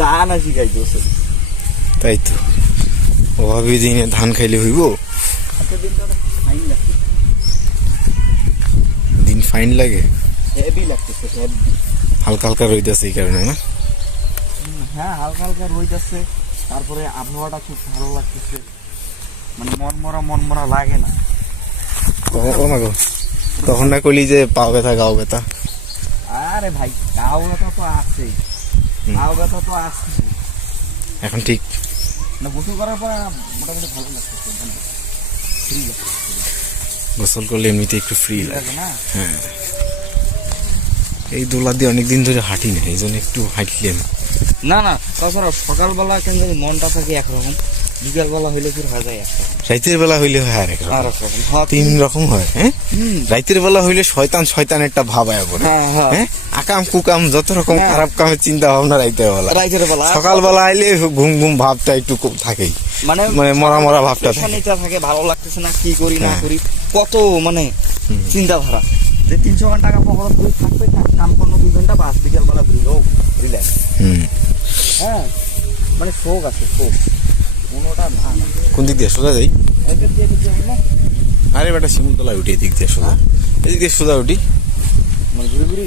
দানা শিখাইতেছে তাই তো অভাবী দিনে ধান খাইলে হইব দিন ফাইন লাগে হেভি লাগতেছে হালকা হালকা রইতেছে এই কারণে না হ্যাঁ হালকা হালকা রোদ আছে তারপরে আবহাওয়াটা খুব ভালো লাগতেছে মানে মন মরা লাগে না তখন না কইলি যে পাও ব্যথা গাও ব্যথা আরে ভাই গাও ব্যথা তো আছেই গাও ব্যথা তো আছে এখন ঠিক না গোসল করার পর মোটামুটি ভালো লাগতেছে ফ্রি লাগতেছে গোসল করলে এমনিতে একটু ফ্রি লাগে না হ্যাঁ এই দোলা দিয়ে অনেকদিন ধরে হাঁটি না এই জন্য একটু হাঁটলেন না না তাছাড়া সকালবেলা কেন জানি মনটা থাকে একরকম বিকালবেলা হইলে ফির হয়ে যায় একরকম রাইতের বেলা হইলে হয় আরেক আর রকম একরকম তিন রকম হয় হ্যাঁ রাইতের বেলা হইলে শয়তান একটা ভাব আয়া পড়ে হ্যাঁ আকাম কুকাম যত রকম খারাপ কামের চিন্তা ভাবনা রাইতের বেলা সকালবেলা আইলে ঘুম ঘুম ভাবটা একটু থাকেই মানে মরা ভাবটা থাকে ভালো লাগতেছে না কি করি না করি কত মানে চিন্তাধারা যে 300 ঘন্টা টাকা পকেটে ধরে থাকবে কাম করলো 2 ঘন্টা বাস বিকালবেলা ঘুরলো রিল্যাক্স হ্যাঁ মানে শোক আছে শোক কোনোটা না কোন দিক দিয়ে সোজা যাই এদিক দিয়ে না আরে বেটা শিমুলতলা উঠি এদিক দিয়ে সোজা এদিক দিয়ে সোজা উঠি মানে ঘুরে ঘুরে